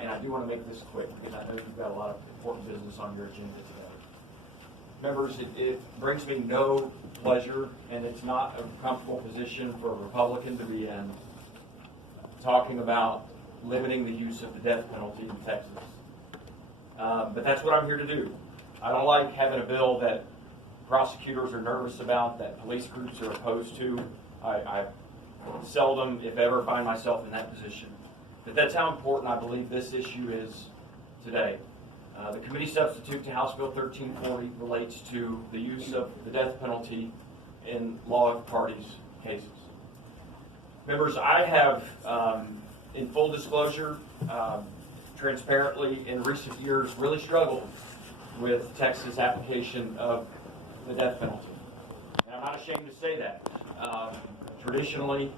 and I do want to make this quick because I know you've got a lot of important business on your agenda today. Members, it brings me no pleasure, and it's not a comfortable position for a Republican to be in, talking about limiting the use of the death penalty in Texas. But that's what I'm here to do. I don't like having a bill that prosecutors are nervous about, that police groups are opposed to. I seldom, if ever, find myself in that position. But that's how important I believe this issue is today. The committee substitute to House Bill 1340 relates to the use of the death penalty in law of parties cases. Members, I have, in full disclosure, transparently in recent years, really struggled with Texas' application of the death penalty. And I'm not ashamed to say that. Traditionally,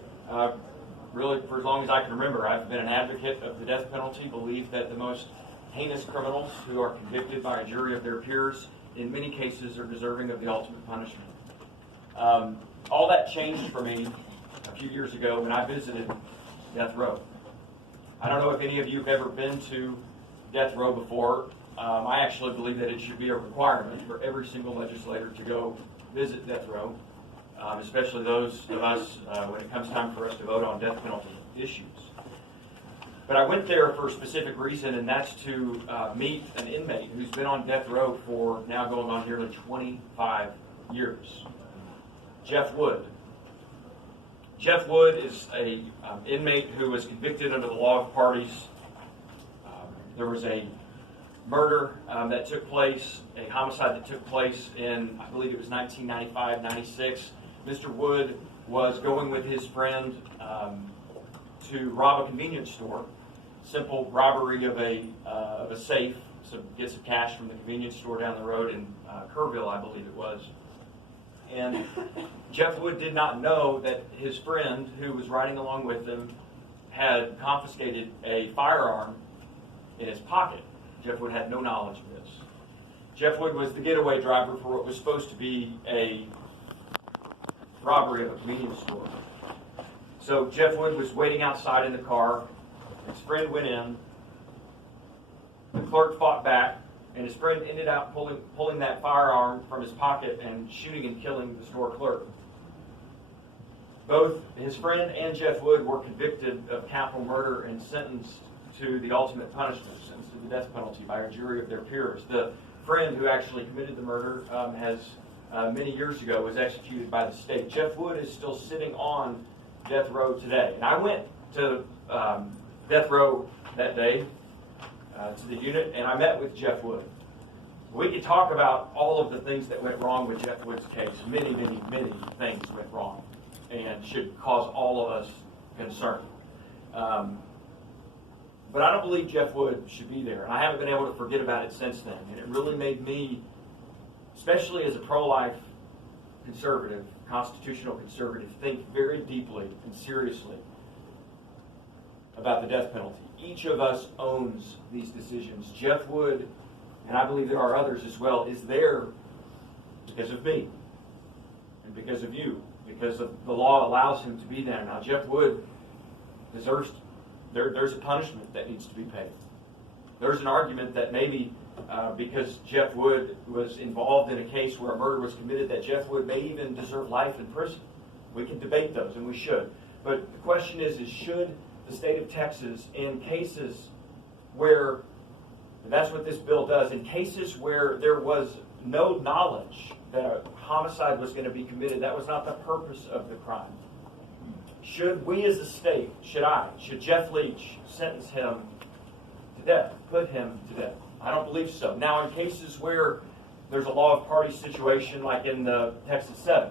really for as long as I can remember, I've been an advocate of the death penalty, believe that the most heinous criminals who are convicted by a jury of their peers, in many cases, are deserving of the ultimate punishment. All that changed for me a few years ago when I visited death row. I don't know if any of you have ever been to death row before. I actually believe that it should be a requirement for every single legislator to go visit death row, especially those of us when it comes time for us to vote on death penalty issues. But I went there for a specific reason, and that's to meet an inmate who's been on death row for now going on nearly 25 years. Jeff Wood. Jeff Wood is a inmate who was convicted under the law of parties. There was a murder that took place, a homicide that took place in, I believe it was 1995-96. Mr. Wood was going with his friend to rob a convenience store. Simple robbery of a safe, so get some cash from the convenience store down the road in Kerrville, I believe it was. And Jeff Wood did not know that his friend, who was riding along with him, had confiscated a firearm in his pocket. Jeff Wood had no knowledge of this. Jeff Wood was the getaway driver for what was supposed to be a robbery of a convenience store. So Jeff Wood was waiting outside in the car. His friend went in. The clerk fought back, and his friend ended up pulling that firearm from his pocket and shooting and killing the store clerk. Both his friend and Jeff Wood were convicted of capital murder and sentenced to the ultimate punishment, sentenced to the death penalty by a jury of their peers. The friend who actually committed the murder many years ago was executed by the state. Jeff Wood is still sitting on death row today. And I went to death row that day to the unit, and I met with Jeff Wood. We could talk about all of the things that went wrong with Jeff Wood's case. Many, many, many things went wrong and should cause all of us concern. But I don't believe Jeff Wood should be there, and I haven't been able to forget about it since then. And it really made me, especially as a pro-life conservative, constitutional conservative, think very deeply and seriously about the death penalty. Each of us owns these decisions. Jeff Wood, and I believe there are others as well, is there because of me and because of you, because of the law allows him to be there. Now, Jeff Wood deserves, there's a punishment that needs to be paid. There's an argument that maybe because Jeff Wood was involved in a case where a murder was committed, that Jeff Wood may even deserve life in prison. We can debate those, and we should. But the question is should the state of Texas, in cases where, and that's what this bill does, in cases where there was no knowledge that a homicide was going to be committed, that was not the purpose of the crime, should we as a state, should Jeff Leach sentence him to death, put him to death? I don't believe so. Now, in cases where there's a law of party situation, like in the Texas 7,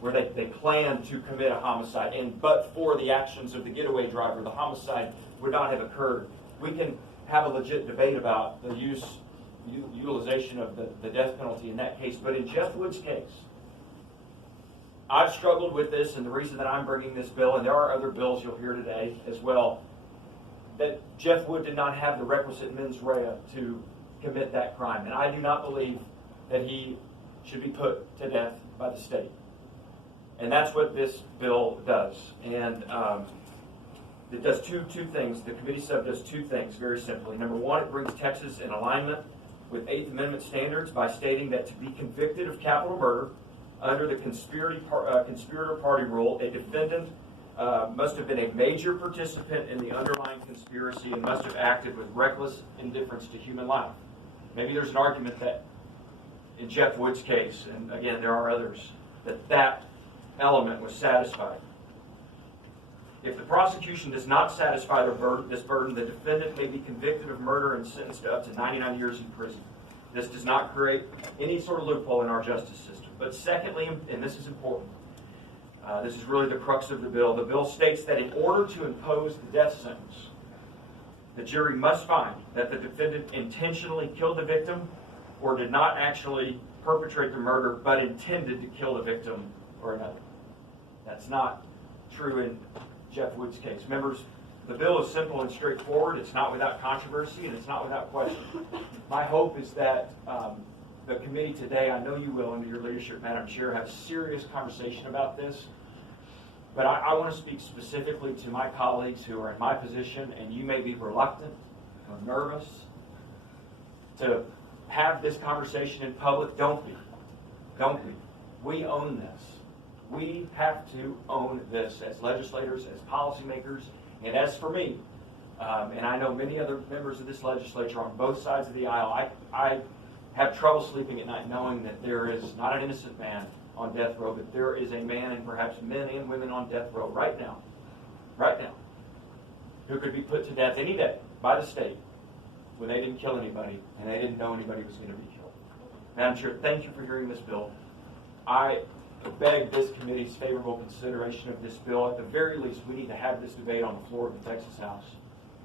where they plan to commit a homicide, but for the actions of the getaway driver, the homicide would not have occurred, we can have a legit debate about the utilization of the death penalty in that case. But in Jeff Wood's case, I've struggled with this, and the reason that I'm bringing this bill, and there are other bills you'll hear today as well, that Jeff Wood did not have the requisite mens rea to commit that crime. And I do not believe that he should be put to death by the state. And that's what this bill does. And It does two things. The committee sub does two things very simply. Number one, it brings Texas in alignment with Eighth Amendment standards by stating that to be convicted of capital murder under the conspirator party rule, a defendant must have been a major participant in the underlying conspiracy and must have acted with reckless indifference to human life. Maybe there's an argument that in Jeff Wood's case, and again there are others, that element was satisfied. If the prosecution does not satisfy this burden, the defendant may be convicted of murder and sentenced to up to 99 years in prison. This does not create any sort of loophole in our justice system. But secondly, and this is important, this is really the crux of the bill states that in order to impose the death sentence, the jury must find that the defendant intentionally killed the victim or did not actually perpetrate the murder but intended to kill the victim or another. That's not true in Jeff Wood's case. Members, the bill is simple and straightforward. It's not without controversy and it's not without question. My hope is that the committee today, I know you will under your leadership, Madam Chair, have a serious conversation about this. But I want to speak specifically to my colleagues who are in my position, and you may be reluctant or nervous to have this conversation in public. Don't be. Don't be. We own this. We have to own this as legislators, as policymakers, and as for me, and I know many other members of this legislature on both sides of the aisle, I have trouble sleeping at night knowing that there is not an innocent man on death row, but there is a man and perhaps men and women on death row right now, who could be put to death any day by the state when they didn't kill anybody and they didn't know anybody was going to be killed. Madam Chair, thank you for hearing this bill. I beg this committee's favorable consideration of this bill. At the very least, we need to have this debate on the floor of the Texas House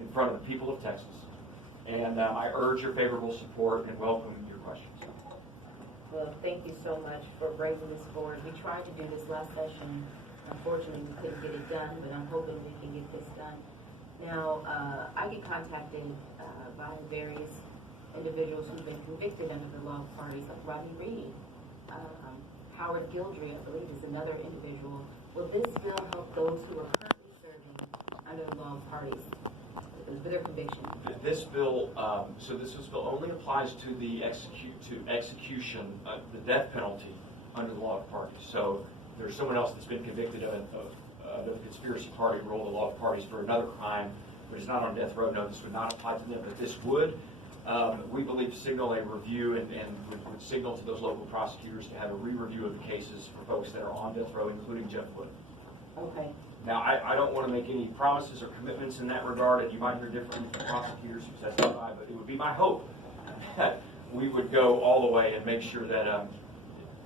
in front of the people of Texas. And I urge your favorable support and welcome your questions. Well, thank you so much for bringing this forward. We tried to do this last session. Unfortunately, we couldn't get it done, but I'm hoping we can get this done. Now, I get contacted by various individuals who've been convicted under the law of parties, like Rodney Reed. Howard Gildry, I believe, is another individual. Will this bill help those who are currently serving under the law of parties with their conviction? This bill, this bill only applies to the execution, the death penalty under the law of parties. So if there's someone else that's been convicted of the conspiracy party rule, the law of parties, for another crime, but is not on death row, no, this would not apply to them, but this would. We believe signal a review and would signal to those local prosecutors to have a re-review of the cases for folks that are on death row, including Jeff Wood. Okay. Now, I don't want to make any promises or commitments in that regard, and you might hear differently from prosecutors who testify, but it would be my hope that we would go all the way and make sure that,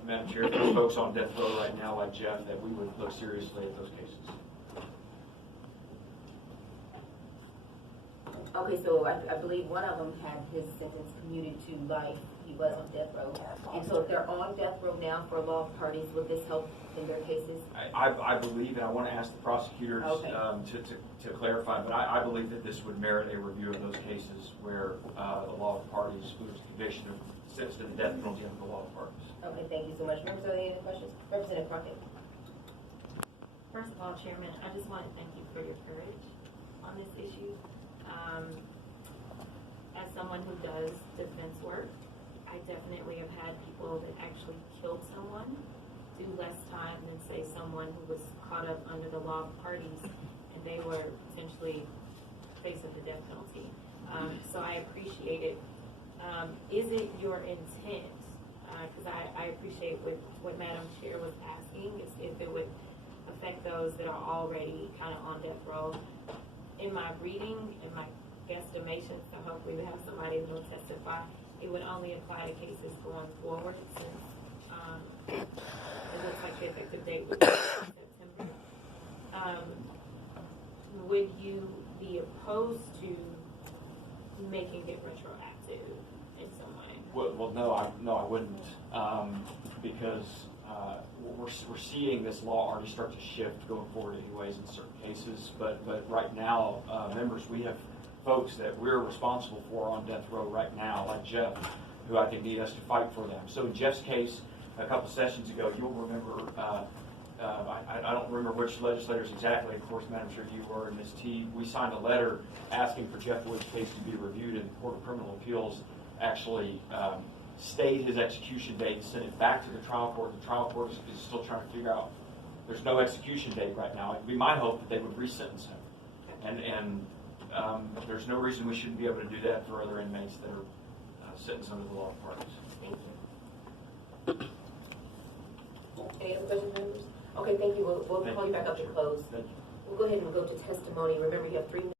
Madam Chair, those folks on death row right now, like Jeff, that we would look seriously at those cases. Okay, so I believe one of them had his sentence commuted to life. He was on death row. And so if they're on death row now for law of parties, would this help in their cases? I believe, and I want to ask the prosecutors to clarify, but I believe that this would merit a review of those cases where the law of parties, whose conviction of sentenced to the death penalty under the law of parties. Okay, thank you so much. Members, are there any questions? Representative Crockett. First of all, Chairman, I just want to thank you for your courage on this issue. As someone who does defense work, I definitely have had people that actually killed someone do less time than, say, someone who was caught up under the law of parties and they were potentially facing the death penalty. So I appreciate it. Is it your intent, because I appreciate what Madam Chair was asking, is if it would affect those that are already kind of on death row. In my reading, in my guesstimations, so hopefully we have somebody who will testify, it would only apply to cases going forward since it looks like the effective date would be September. Would you be opposed to making it retroactive in some way? Well, no, I wouldn't, because we're seeing this law already start to shift going forward anyways in certain cases, but right now, members, we have folks that we're responsible for on death row right now, like Jeff, who I think need us to fight for them. So in Jeff's case, a couple sessions ago, you'll remember I don't remember which legislators exactly, of course, Madam Chair, you were, and Ms. T, we signed a letter asking for Jeff Wood's case to be reviewed, and the Court of Criminal Appeals actually stayed his execution date and sent it back to the trial court. The trial court is still trying to figure out, there's no execution date right now. It'd be my hope that they would resentence him. And there's no reason we shouldn't be able to do that for other inmates that are sentenced under the law of parties. Thank you. Any other questions, members? Okay, thank you. We'll Thank call you back up to close. Thank you. We'll go ahead and go to testimony. Remember, you have 3 minutes.